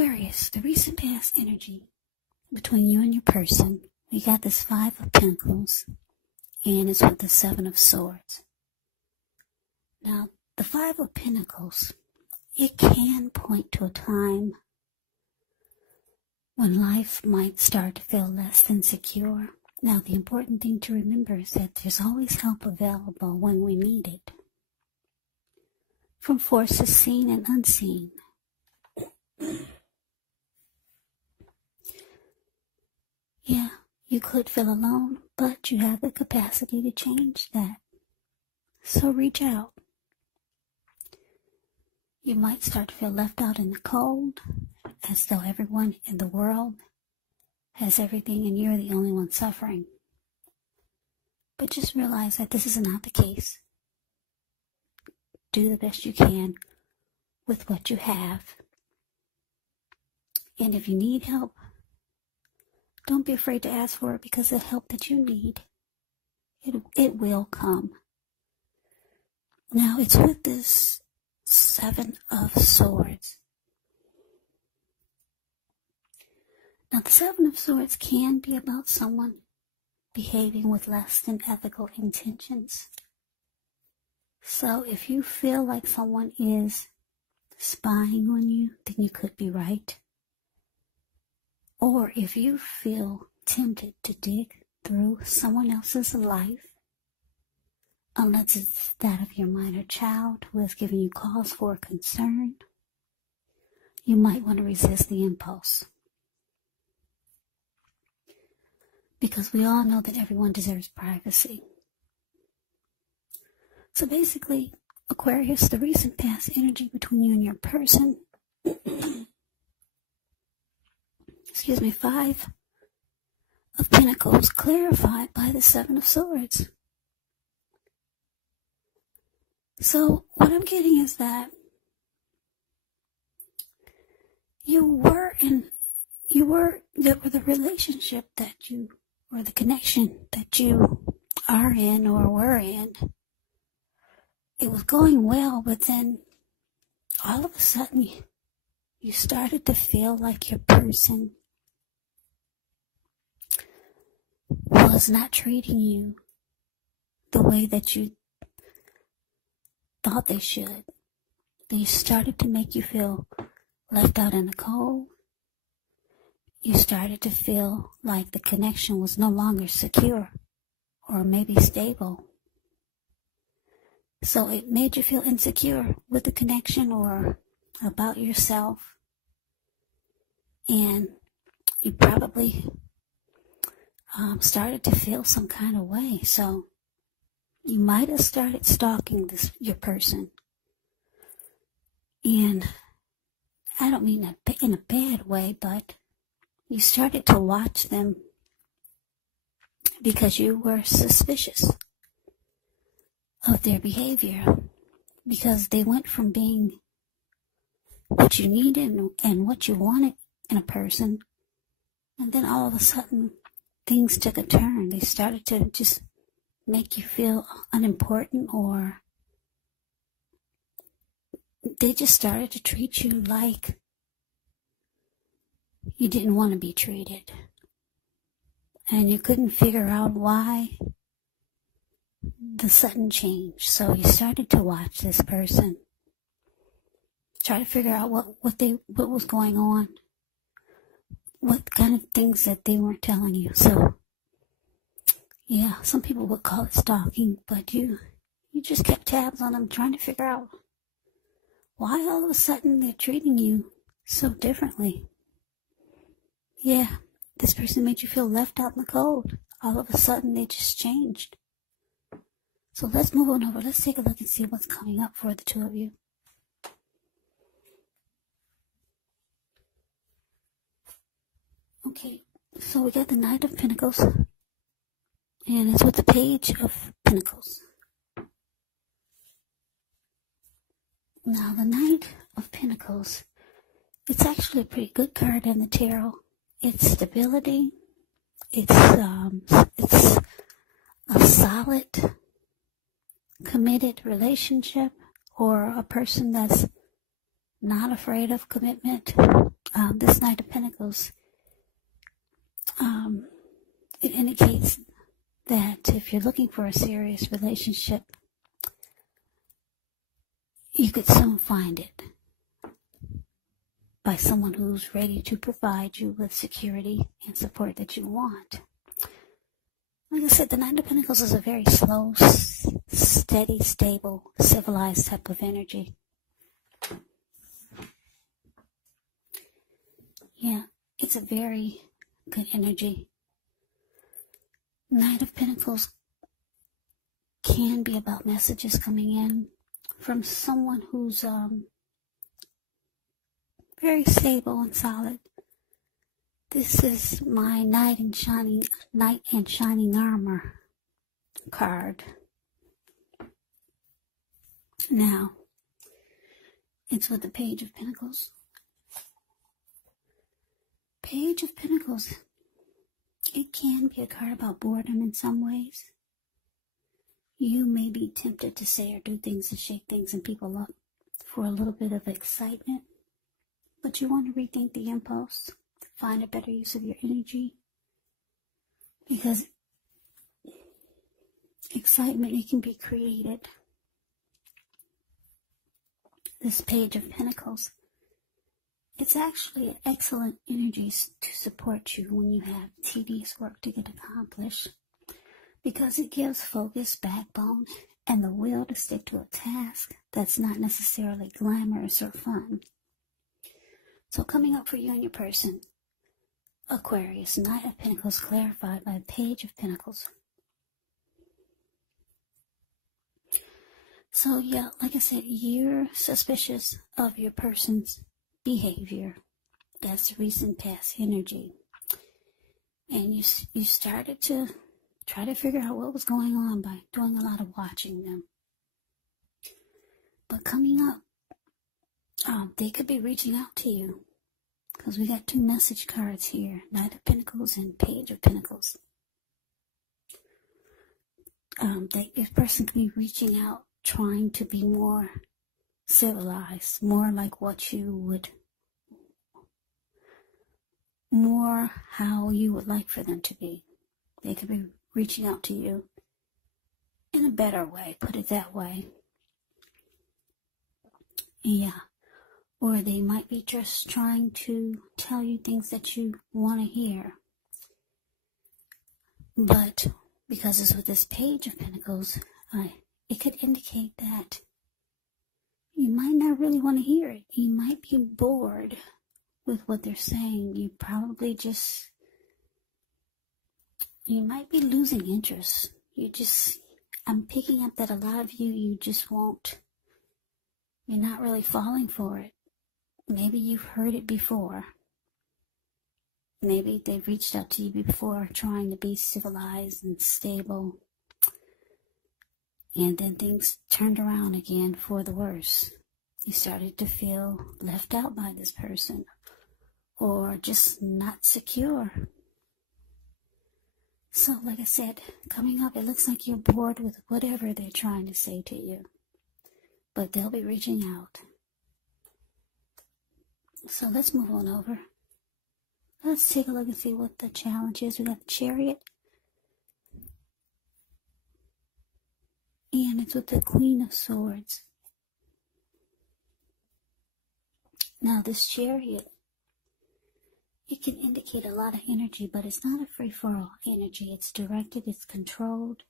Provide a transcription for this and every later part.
Aquarius, the recent past energy between you and your person. We got this Five of Pentacles, and it's with the Seven of Swords. Now, the Five of Pentacles, it can point to a time when life might start to feel less than secure. Now, the important thing to remember is that there's always help available when we need it, from forces seen and unseen. Yeah, you could feel alone, but you have the capacity to change that. So reach out. You might start to feel left out in the cold, as though everyone in the world has everything and you're the only one suffering. But just realize that this is not the case. Do the best you can with what you have. And if you need help, don't be afraid to ask for it, because the help that you need, it will come. Now, it's with this Seven of Swords. Now, the Seven of Swords can be about someone behaving with less than ethical intentions. So if you feel like someone is spying on you, then you could be right. Or if you feel tempted to dig through someone else's life, unless it's that of your minor child who has given you cause for concern, you might want to resist the impulse. Because we all know that everyone deserves privacy. So basically, Aquarius, the recent past energy between you and your person, Five of Pentacles, clarified by the Seven of Swords. So what I'm getting is that the relationship that you, or the connection that you are in or were in, it was going well, but then all of a sudden you started to feel like your person was not treating you the way that you thought they should. They started to make you feel left out in the cold. You started to feel like the connection was no longer secure or maybe stable. So it made you feel insecure with the connection or about yourself. And you probably started to feel some kind of way. So you might have started stalking your person. And I don't mean in a bad way, but you started to watch them because you were suspicious of their behavior, because they went from being what you needed and what you wanted in a person, and then all of a sudden things took a turn. They started to just make you feel unimportant, or they just started to treat you like you didn't want to be treated. And you couldn't figure out why the sudden change. So you started to watch this person, try to figure out what was going on, what kind of things that they weren't telling you. So yeah, some people would call it stalking, but you just kept tabs on them, trying to figure out why all of a sudden they're treating you so differently. Yeah, this person made you feel left out in the cold. All of a sudden they just changed. So let's move on over. Let's take a look and see what's coming up for the two of you. Okay, so we got the Knight of Pentacles, and it's with the Page of Pentacles. Now, the Knight of Pentacles, it's actually a pretty good card in the tarot. It's stability. It's a solid, committed relationship, or a person that's not afraid of commitment, This Knight of Pentacles, it indicates that if you're looking for a serious relationship, you could soon find it by someone who's ready to provide you with security and support that you want. Like I said, the Knight of Pentacles is a very slow, steady, stable, civilized type of energy. Yeah, it's a very good energy. Knight of Pentacles can be about messages coming in from someone who's very stable and solid. This is my Knight in Shining Armor card. Now, it's with the Page of Pentacles. Page of Pentacles, it can be a card about boredom in some ways. You may be tempted to say or do things to shake things and people up for a little bit of excitement, but you want to rethink the impulse, find a better use of your energy, because excitement, it can be created. This Page of Pentacles, it's actually an excellent energy to support you when you have tedious work to get accomplished, because it gives focus, backbone, and the will to stick to a task that's not necessarily glamorous or fun. So coming up for you and your person, Aquarius, Knight of Pentacles clarified by the Page of Pentacles. So yeah, like I said, you're suspicious of your person's behavior. That's recent past energy. And you started to try to figure out what was going on by doing a lot of watching them. But coming up, they could be reaching out to you, because we got two message cards here, Knight of Pentacles and Page of Pentacles. This person could be reaching out, trying to be more civilized, more like what you would, more how you would like for them to be. They could be reaching out to you in a better way, put it that way. Yeah. Or they might be just trying to tell you things that you want to hear. But because it's with this Page of Pentacles, it could indicate that you might not really want to hear it. You might be bored with what they're saying. You might be losing interest. I'm picking up that a lot of you just won't. You're not really falling for it. Maybe you've heard it before. Maybe they've reached out to you before trying to be civilized and stable. And then things turned around again for the worse. You started to feel left out by this person, or just not secure. So like I said, coming up, it looks like you're bored with whatever they're trying to say to you. But they'll be reaching out. So let's move on over. Let's take a look and see what the challenge is. We got the Chariot. And it's with the Queen of Swords. Now this Chariot, it can indicate a lot of energy, but it's not a free-for-all energy. It's directed, it's controlled,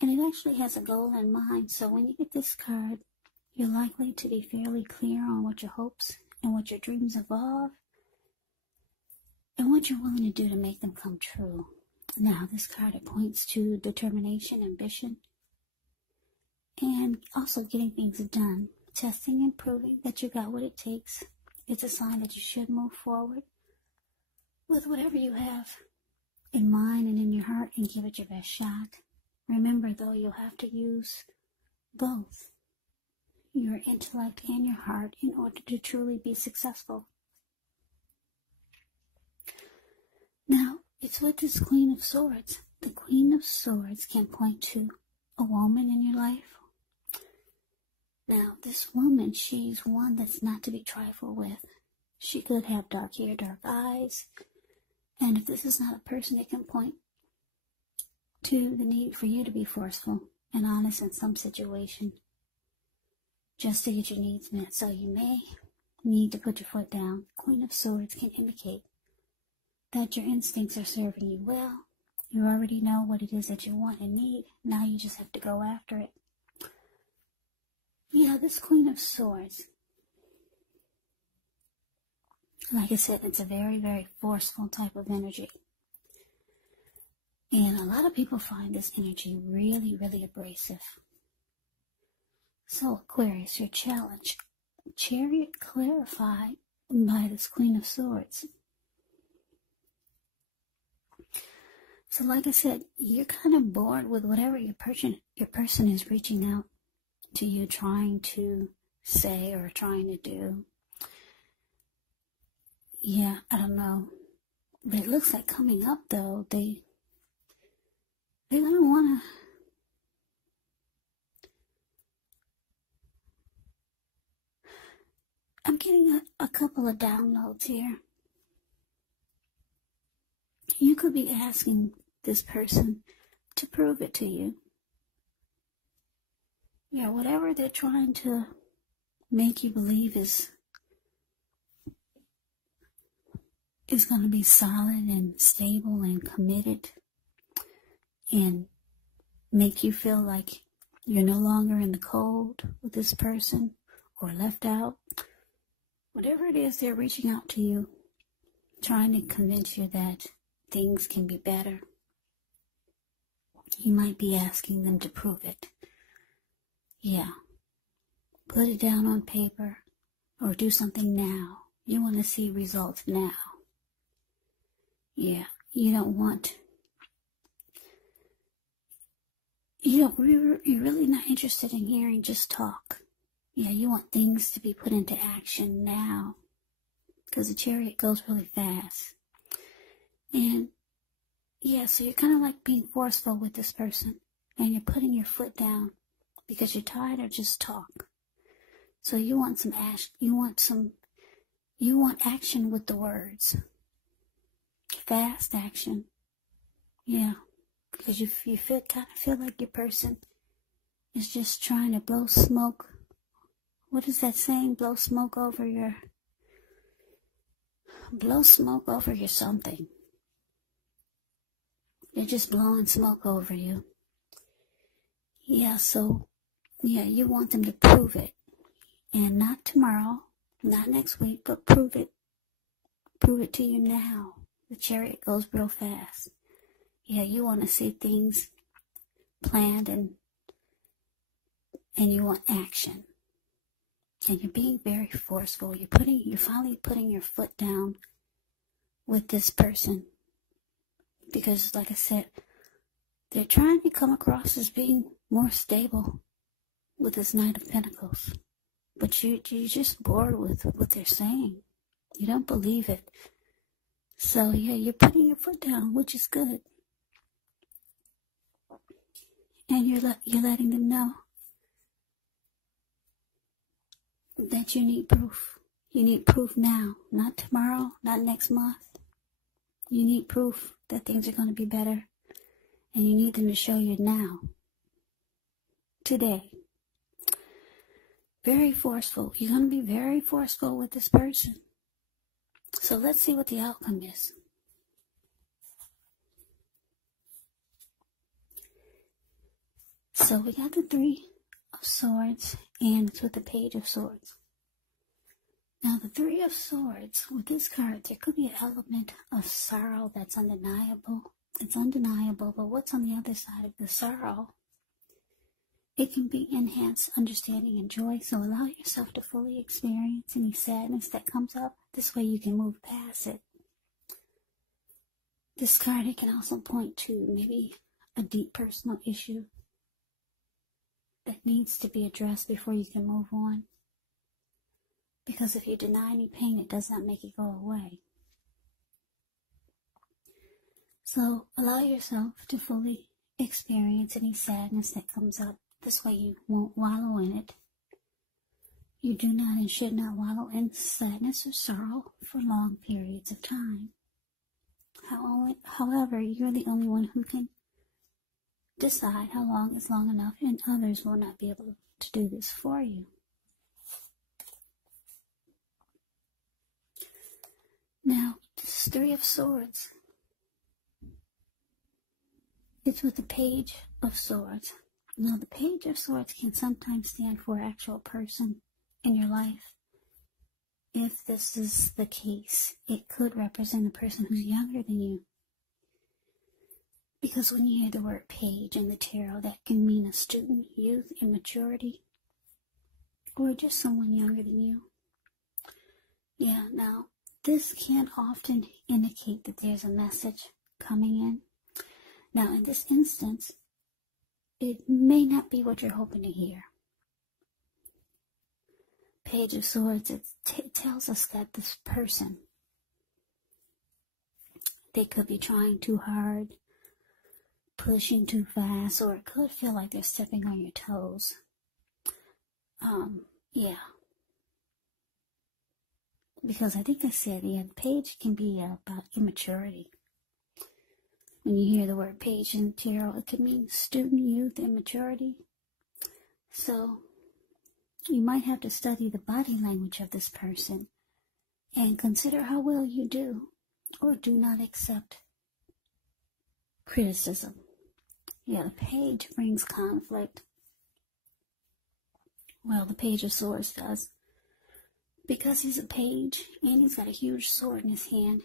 and it actually has a goal in mind. So when you get this card, you're likely to be fairly clear on what your hopes and what your dreams involve, and what you're willing to do to make them come true. Now this card, it points to determination, ambition, and also getting things done. Testing and proving that you got what it takes. It's a sign that you should move forward with whatever you have in mind and in your heart and give it your best shot. Remember though, you'll have to use both your intellect and your heart in order to truly be successful. Now, it's with this Queen of Swords. The Queen of Swords can point to a woman in your life. Now, this woman, she's one that's not to be trifled with. She could have dark hair, dark eyes. And if this is not a person, it can point to the need for you to be forceful and honest in some situation just to get your needs met. So you may need to put your foot down. Queen of Swords can indicate that your instincts are serving you well. You already know what it is that you want and need. Now you just have to go after it. Yeah, this Queen of Swords, like I said, it's a very, very forceful type of energy. And a lot of people find this energy really, really abrasive. So Aquarius, your challenge. Chariot clarified by this Queen of Swords. So like I said, you're kind of bored with whatever your person is reaching out to you, trying to say or trying to do. Yeah, I don't know. But it looks like coming up though, they're gonna wanna I'm getting a couple of downloads here. You could be asking this person to prove it to you. Yeah, whatever they're trying to make you believe is going to be solid and stable and committed and make you feel like you're no longer in the cold with this person or left out. Whatever it is, they're reaching out to you, trying to convince you that things can be better. You might be asking them to prove it. Yeah. Put it down on paper or do something now. You want to see results now. Yeah. You're really not interested in hearing just talk. Yeah, you want things to be put into action now. Because the Chariot goes really fast. And yeah, so you're kind of like being forceful with this person. And you're putting your foot down because you're tired of just talk. So you want some action. You want action with the words. Fast action. Yeah. Because you kind of feel like your person is just trying to blow smoke. What is that saying? Blow smoke over your something. They're just blowing smoke over you. Yeah, so, yeah, you want them to prove it. And not tomorrow, not next week, but prove it. Prove it to you now. The Chariot goes real fast. Yeah, you want to see things planned and you want action. And you're being very forceful. You're finally putting your foot down with this person. Because, like I said, they're trying to come across as being more stable with this Knight of Pentacles. But you're just bored with what they're saying. You don't believe it. So, yeah, you're putting your foot down, which is good. And you're letting them know that you need proof. You need proof now, not tomorrow, not next month. You need proof that things are going to be better. And you need them to show you now. Today. Very forceful. You're going to be very forceful with this person. So let's see what the outcome is. So we got the Three of Swords, and it's with the Page of Swords. Now the Three of Swords, with this card, there could be an element of sorrow that's undeniable. It's undeniable, but what's on the other side of the sorrow? It can be enhanced understanding and joy, so allow yourself to fully experience any sadness that comes up. This way you can move past it. This card, it can also point to maybe a deep personal issue that needs to be addressed before you can move on. Because if you deny any pain, it does not make it go away. So allow yourself to fully experience any sadness that comes up. This way you won't wallow in it. You do not and should not wallow in sadness or sorrow for long periods of time. However, you're the only one who can decide how long is long enough, and others will not be able to do this for you. Now, this Three of Swords. It's with the Page of Swords. Now, the Page of Swords can sometimes stand for an actual person in your life. If this is the case, it could represent a person who's younger than you. Because when you hear the word page in the tarot, that can mean a student, youth, immaturity, or just someone younger than you. Yeah, now, this can often indicate that there's a message coming in. Now, in this instance, it may not be what you're hoping to hear. Page of Swords, it tells us that this person, they could be trying too hard, pushing too fast, or it could feel like they're stepping on your toes. Yeah. Because I think I said, yeah, page can be about immaturity. When you hear the word page in tarot, it can mean student, youth, immaturity. So, you might have to study the body language of this person and consider how well you do or do not accept criticism. Yeah, the page brings conflict. Well, the Page of Swords does. Because he's a page and he's got a huge sword in his hand,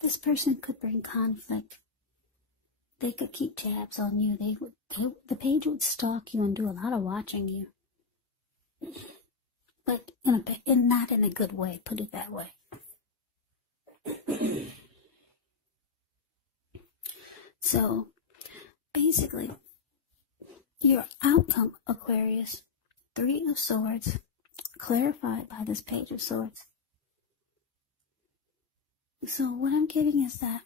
this person could bring conflict. They could keep tabs on you. The page would stalk you and do a lot of watching you. But not in a good way, put it that way. So, basically, your outcome, Aquarius, Three of Swords, clarified by this Page of Swords. So what I'm getting is that,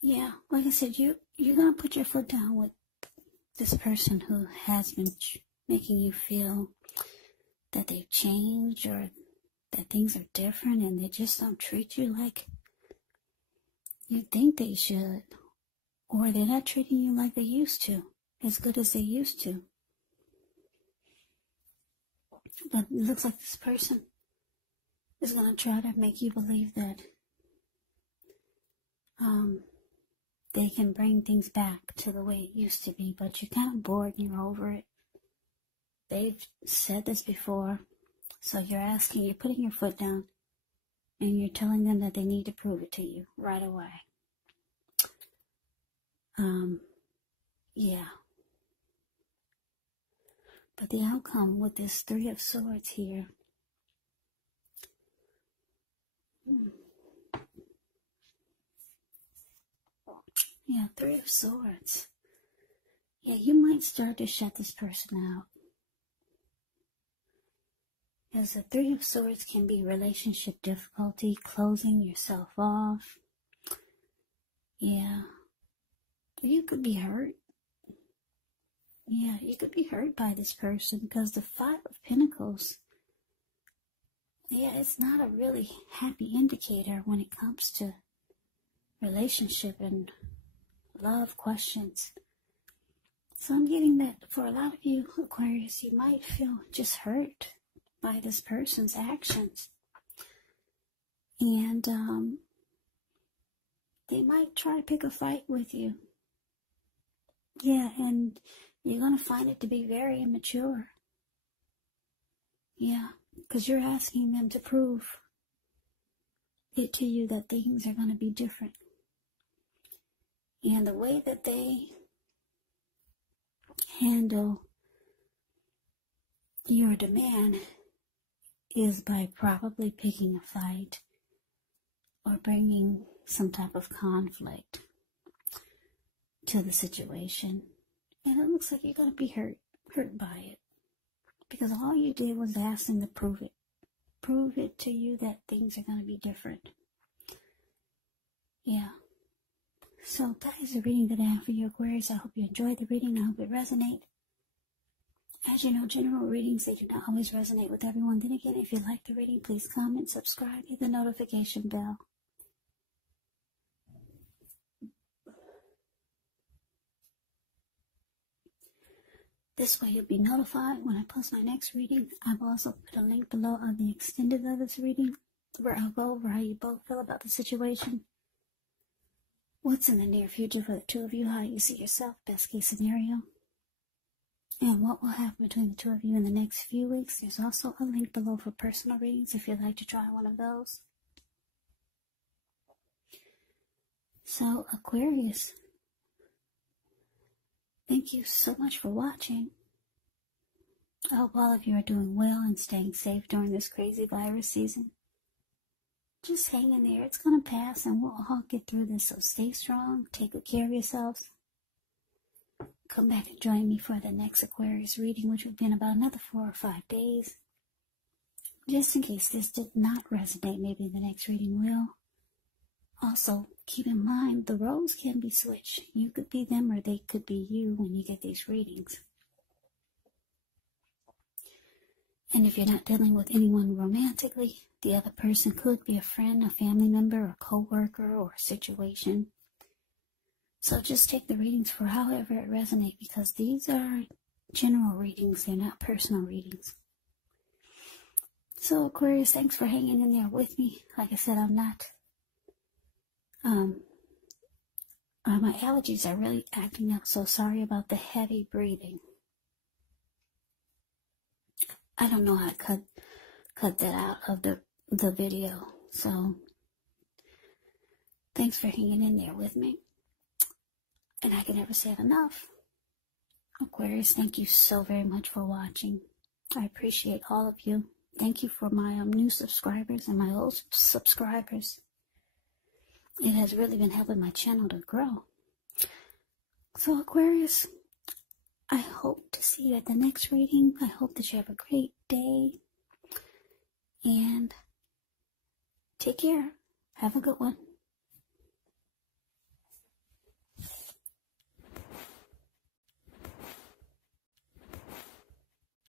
yeah, like I said, you're going to put your foot down with this person who has been making you feel that they've changed or that things are different and they just don't treat you like you think they should, or they're not treating you like they used to, as good as they used to. But it looks like this person is going to try to make you believe that they can bring things back to the way it used to be, but you're kind of bored and you're over it. They've said this before, so you're putting your foot down, and you're telling them that they need to prove it to you right away. Yeah. But the outcome with this Three of Swords here, yeah, Three of Swords. Yeah, you might start to shut this person out. As the Three of Swords can be relationship difficulty, closing yourself off. Yeah. You could be hurt. Yeah, you could be hurt by this person because the Five of Pentacles, yeah, it's not a really happy indicator when it comes to relationship and love questions. So I'm getting that for a lot of you, Aquarius, you might feel just hurt by this person's actions. And they might try to pick a fight with you. Yeah, and you're going to find it to be very immature. Yeah, because you're asking them to prove it to you that things are going to be different. And the way that they handle your demand is by probably picking a fight or bringing some type of conflict to the situation. And it looks like you're going to be hurt by it. Because all you did was ask them to prove it. Prove it to you that things are going to be different. Yeah. So that is the reading that I have for you, Aquarius. I hope you enjoyed the reading. I hope it resonated. As you know, general readings, they do not always resonate with everyone. Then again, if you like the reading, please comment, subscribe, hit the notification bell. This way you'll be notified when I post my next reading. I've also put a link below of the extended of this reading, where I'll go over how you both feel about the situation. What's in the near future for the two of you, how you see yourself, best case scenario. And what will happen between the two of you in the next few weeks. There's also a link below for personal readings if you'd like to try one of those. So, Aquarius, thank you so much for watching. I hope all of you are doing well and staying safe during this crazy virus season. Just hang in there. It's going to pass and we'll all get through this. So stay strong. Take good care of yourselves. Come back and join me for the next Aquarius reading, which will be in about another 4 or 5 days. Just in case this did not resonate, maybe the next reading will. Also, keep in mind, the roles can be switched. You could be them or they could be you when you get these readings. And if you're not dealing with anyone romantically, the other person could be a friend, a family member, a co-worker, or a situation. So just take the readings for however it resonates, because these are general readings, they're not personal readings. So Aquarius, thanks for hanging in there with me. Like I said, I'm not, my allergies are really acting up, so sorry about the heavy breathing. I don't know how to cut that out of the video, so thanks for hanging in there with me. And I can never say it enough. Aquarius, thank you so very much for watching. I appreciate all of you. Thank you for my new subscribers and my old subscribers. It has really been helping my channel to grow. So Aquarius, I hope to see you at the next reading. I hope that you have a great day. And take care. Have a good one.